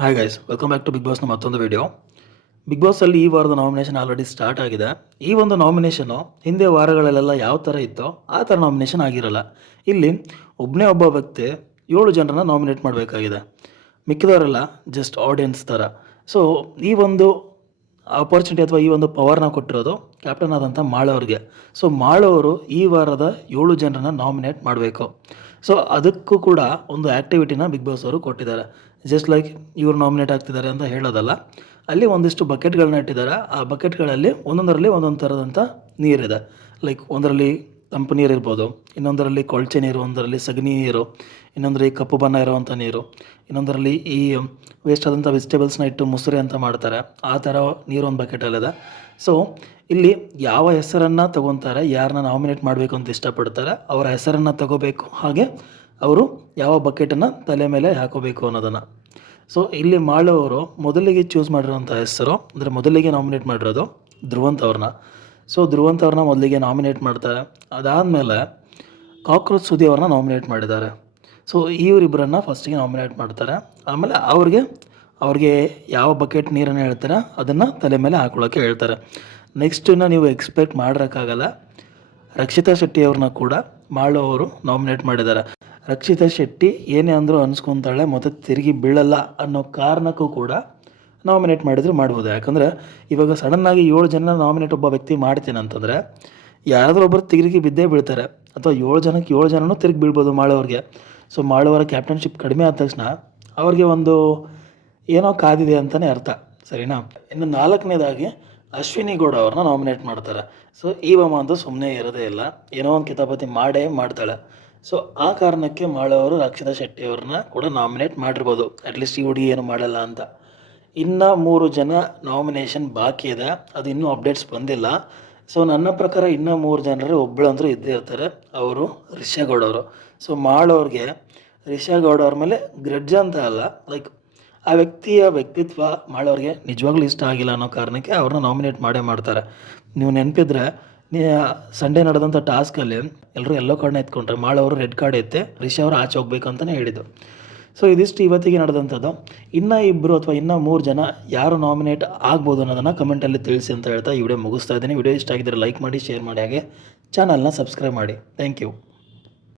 Hi guys, welcome back to big ಬಾಸ್ನ ಮತ್ತೊಂದು video. Big ಬಾಸಲ್ಲಿ ಈ ವಾರದ ನಾಮಿನೇಷನ್ ಆಲ್ರೆಡಿ ಸ್ಟಾರ್ಟ್ ಆಗಿದೆ. ಈ ಒಂದು ನಾಮಿನೇಷನ್ನು ಹಿಂದೆ ವಾರಗಳಲ್ಲೆಲ್ಲ ಯಾವ ಥರ ಇತ್ತೋ ಆ ಥರ ನಾಮಿನೇಷನ್ ಆಗಿರಲ್ಲ. ಇಲ್ಲಿ ಒಬ್ಬನೇ ಒಬ್ಬ ವ್ಯಕ್ತಿ 7 ಜನರನ್ನ ನಾಮಿನೇಟ್ ಮಾಡಬೇಕಾಗಿದೆ. ಮಿಕ್ಕಿದವರೆಲ್ಲ ಜಸ್ಟ್ ಆಡಿಯನ್ಸ್ ಥರ. ಸೊ ಈ ಒಂದು ಆಪರ್ಚುನಿಟಿ ಅಥವಾ ಈ ಒಂದು ಪವರ್ನ ಕೊಟ್ಟಿರೋದು ಕ್ಯಾಪ್ಟನ್ ಆದಂಥ ಮಾಳವ್ರಿಗೆ. ಸೊ ಮಾಳವರು ಈ ವಾರದ 7 ಜನರನ್ನ ನಾಮಿನೇಟ್ ಮಾಡಬೇಕು. ಸೊ ಅದಕ್ಕೂ ಕೂಡ ಒಂದು ಆ್ಯಕ್ಟಿವಿಟಿನ ಬಿಗ್ ಬಾಸ್ ಅವರು ಕೊಟ್ಟಿದ್ದಾರೆ. ಜಸ್ಟ್ ಲೈಕ್ ಇವ್ರು ನಾಮಿನೇಟ್ ಆಗ್ತಿದ್ದಾರೆ ಅಂತ ಹೇಳೋದಲ್ಲ, ಅಲ್ಲಿ ಒಂದಿಷ್ಟು ಬಕೆಟ್ಗಳನ್ನ ಇಟ್ಟಿದ್ದಾರೆ. ಆ ಬಕೆಟ್ಗಳಲ್ಲಿ ಒಂದೊಂದರಲ್ಲಿ ಒಂದೊಂದು ಥರದಂಥ ನೀರಿದೆ. ಲೈಕ್ ಒಂದರಲ್ಲಿ ತಂಪು ನೀರು ಇರ್ಬೋದು, ಇನ್ನೊಂದರಲ್ಲಿ ಕೊಳಚೆ ನೀರು, ಒಂದರಲ್ಲಿ ಸಗಣಿ ನೀರು, ಇನ್ನೊಂದರಲ್ಲಿ ಕಪ್ಪು ಬಣ್ಣ ಇರುವಂಥ ನೀರು, ಇನ್ನೊಂದರಲ್ಲಿ ಈ ವೇಸ್ಟ್ ಆದಂಥ ವೆಜಿಟೇಬಲ್ಸ್ನ ಇಟ್ಟು ಮುಸುರೆ ಅಂತ ಮಾಡ್ತಾರೆ, ಆ ಥರ ನೀರು ಒಂದು ಬಕೆಟಲ್ಲಿದೆ. ಸೊ ಇಲ್ಲಿ ಯಾವ ಹೆಸರನ್ನು ತೊಗೊತಾರೆ, ಯಾರನ್ನ ನಾಮಿನೇಟ್ ಮಾಡಬೇಕು ಅಂತ ಇಷ್ಟಪಡ್ತಾರೆ ಅವರ ಹೆಸರನ್ನು ತಗೋಬೇಕು, ಹಾಗೆ ಅವರು ಯಾವ ಬಕೆಟನ್ನು ತಲೆ ಮೇಲೆ ಹಾಕೋಬೇಕು ಅನ್ನೋದನ್ನು. ಸೊ ಇಲ್ಲಿ ಮಾಳವರು ಮೊದಲಿಗೆ ಚೂಸ್ ಮಾಡಿರೋಂಥ ಹೆಸರು, ಅಂದರೆ ಮೊದಲಿಗೆ ನಾಮಿನೇಟ್ ಮಾಡಿರೋದು ಧ್ರುವಂತ್ ಅವ್ರನ್ನ. ಸೊ ಧ್ರುವಂತ್ ಅವ್ರನ್ನ ಮೊದಲಿಗೆ ನಾಮಿನೇಟ್ ಮಾಡ್ತಾರೆ. ಅದಾದಮೇಲೆ ಕಾಕ್ರೋಚ್ ಸುದಿ ಅವ್ರನ್ನ ನಾಮಿನೇಟ್ ಮಾಡಿದ್ದಾರೆ. ಸೊ ಇವರಿಬ್ಬರನ್ನ ಫಸ್ಟಿಗೆ ನಾಮಿನೇಟ್ ಮಾಡ್ತಾರೆ. ಆಮೇಲೆ ಅವ್ರಿಗೆ ಯಾವ ಬಕೆಟ್ ನೀರನ್ನು ಹೇಳ್ತಾರೆ ಅದನ್ನು ತಲೆ ಮೇಲೆ ಹಾಕೊಳ್ಳೋಕ್ಕೆ ಹೇಳ್ತಾರೆ. ನೆಕ್ಸ್ಟನ್ನು ನೀವು ಎಕ್ಸ್ಪೆಕ್ಟ್ ಮಾಡೋಕ್ಕಾಗಲ್ಲ, ರಕ್ಷಿತಾ ಶೆಟ್ಟಿ ಅವ್ರನ್ನ ಕೂಡ ಮಾಳು ಅವರು ನಾಮಿನೇಟ್ ಮಾಡಿದ್ದಾರೆ. ರಕ್ಷಿತಾ ಶೆಟ್ಟಿ ಏನೇ ಅಂದರೂ ಅನ್ಸ್ಕೊತಾಳೆ, ಮತ್ತು ತಿರುಗಿ ಬೀಳಲ್ಲ ಅನ್ನೋ ಕಾರಣಕ್ಕೂ ಕೂಡ ನಾಮಿನೇಟ್ ಮಾಡಿದ್ರು ಮಾಡ್ಬೋದು. ಯಾಕಂದರೆ ಇವಾಗ ಸಡನ್ನಾಗಿ 7 ಜನ ನಾಮಿನೇಟ್ ಒಬ್ಬ ವ್ಯಕ್ತಿ ಮಾಡ್ತೀನಿ ಅಂತಂದರೆ ಯಾರಾದರೂ ಒಬ್ಬರು ತಿರುಗಿ ಬಿದ್ದೇ ಬೀಳ್ತಾರೆ, ಅಥವಾ 7 ಜನಕ್ಕೆ 7 ಜನನೂ ತಿರುಗಿ ಬೀಳ್ಬೋದು ಮಾಳವ್ರಿಗೆ. ಸೊ ಮಾಳವರ ಕ್ಯಾಪ್ಟನ್ಶಿಪ್ ಕಡಿಮೆ ಆದ ತಕ್ಷಣ ಅವ್ರಿಗೆ ಒಂದು ಏನೋ ಕಾದಿದೆ ಅಂತಲೇ ಅರ್ಥ, ಸರಿನಾ? ಇನ್ನು 4ನೇದಾಗಿ ಅಶ್ವಿನಿ ಗೌಡ ಅವ್ರನ್ನ ನಾಮಿನೇಟ್ ಮಾಡ್ತಾರೆ. ಸೊ ಈವಮ್ಮ ಅಂತೂ ಸುಮ್ಮನೆ ಇರೋದೇ ಇಲ್ಲ, ಏನೋ ಒಂದು ಕಿತಾಪತಿ ಮಾಡೇ ಮಾಡ್ತಾಳೆ. ಸೊ ಆ ಕಾರಣಕ್ಕೆ ಮಾಳವರು ರಕ್ಷಿತಾ ಶೆಟ್ಟಿ ಅವ್ರನ್ನ ಕೂಡ ನಾಮಿನೇಟ್ ಮಾಡಿರ್ಬೋದು, ಅಟ್ಲೀಸ್ಟ್ ಈ ಹುಡುಗಿ ಏನು ಮಾಡಲ್ಲ ಅಂತ. ಇನ್ನು 3 ಜನ ನಾಮಿನೇಷನ್ ಬಾಕಿ ಇದೆ, ಅದು ಇನ್ನೂ ಅಪ್ಡೇಟ್ಸ್ ಬಂದಿಲ್ಲ. ಸೊ ನನ್ನ ಪ್ರಕಾರ ಇನ್ನೂ 3 ಜನರು ಒಬ್ಬಳಂದ್ರೂ ಇದ್ದೇ ಇರ್ತಾರೆ, ಅವರು ರಿಷಾ ಗೌಡ ಅವರು. ಸೊ ಮಾಳವ್ರಿಗೆ ರಿಷಾ ಗೌಡ ಅವ್ರ ಮೇಲೆ ಗ್ರಡ್ಜ್ ಅಂತ ಅಲ್ಲ, ಲೈಕ್ ಆ ವ್ಯಕ್ತಿಯ ವ್ಯಕ್ತಿತ್ವ ಮಾಡೋರಿಗೆ ನಿಜವಾಗ್ಲೂ ಇಷ್ಟ ಆಗಿಲ್ಲ ಅನ್ನೋ ಕಾರಣಕ್ಕೆ ಅವ್ರನ್ನ ನಾಮಿನೇಟ್ ಮಾಡೇ ಮಾಡ್ತಾರೆ. ನೀವು ನೆನಪಿದ್ರೆ ಸಂಡೇ ನಡೆದಂಥ ಟಾಸ್ಕಲ್ಲಿ ಎಲ್ಲರೂ ಎಲ್ಲೋ ಕಾರ್ಡ್ನ ಎತ್ಕೊಂಡ್ರೆ ಮಾಳವರು ರೆಡ್ ಕಾರ್ಡ್ ಎತ್ತೆ ರಿಷಾ ಅವರು ಆಚೆ ಹೋಗ್ಬೇಕು ಅಂತಲೇ ಹೇಳಿದ್ದು. ಸೊ ಇದಿಷ್ಟು ಇವತ್ತಿಗೆ ನಡೆದಂಥದ್ದು. ಇನ್ನೂ 2 ಅಥವಾ ಇನ್ನೂ 3 ಜನ ಯಾರು ನಾಮಿನೇಟ್ ಆಗ್ಬೋದು ಅನ್ನೋದನ್ನು ಕಮೆಂಟಲ್ಲಿ ತಿಳಿಸಿ ಅಂತ ಹೇಳ್ತಾ ಈ ವಿಡಿಯೋ ಮುಗಿಸ್ತಾ ಇದ್ದೀನಿ. ವಿಡಿಯೋ ಇಷ್ಟ ಆಗಿದ್ದರೆ ಲೈಕ್ ಮಾಡಿ, ಶೇರ್ ಮಾಡಿ, ಹಾಗೆ ಚಾನಲ್ನ ಸಬ್ಸ್ಕ್ರೈಬ್ ಮಾಡಿ. Thank you.